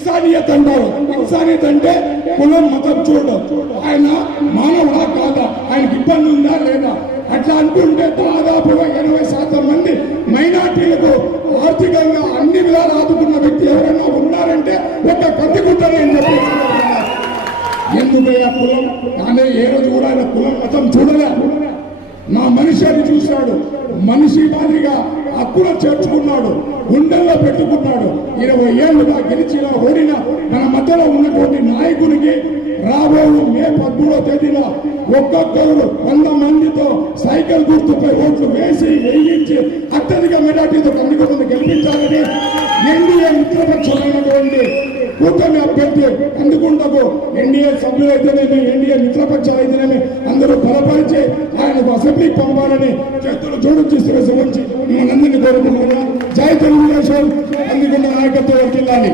ఇన్సానియత్ అంటారు ఇన్సానియత్ అంటే కులం మతం చూడడం. ఆయన మానవుడా కాదా? ఆయనకి ఇబ్బంది ఉందా లేదా? అట్లా అంటుంటే దాదాపుగా ఎనభై శాతం మంది మైనార్టీలకు ఆర్థికంగా అన్ని విధాలు ఆదుకున్న వ్యక్తి ఎవరైనా ఉన్నారంటే ఒక కత్తి అని చెప్పి ఎందుకయ్యా కులం? కానీ ఏ రోజు కూడా ఆయన కులం మతం మనిషి అని చూశాడు. మనిషి మాదిరిగా హక్కున చేర్చుకున్నాడు. గుండెల్లో పెట్టుకున్నాడు. ఇరవై ఏళ్ళుగా గెలిచిన ఓడిన మన మధ్యలో ఉన్నటువంటి నాయకునికి రాబోయే మే పద్మూడో తేదీన ఒక్కొక్కరు వంద మందితో సైకిల్ గుర్తుపై ఓట్లు వేసి వేయించి అత్యధిక మెజార్టీతో కన్నిక ముందు గెలిపించాలని ఎన్డీఏ మిత్రపక్షమైనటువంటి కూటమి అభ్యర్థి అందుకుంటకు ఎన్డీఏ సభ్యులైతేనేమి ఎన్డీఏ మిత్రపక్షాలు అయితేనేమి ఆయనకు పంపాలని చేతులు జోడించి శిరస్సు ఉంచి మనందరినీ కోరుకుంటున్నా. జై తెలుగుదేశం. అందుకున్న నాయకత్వం వర్తిల్లాలి.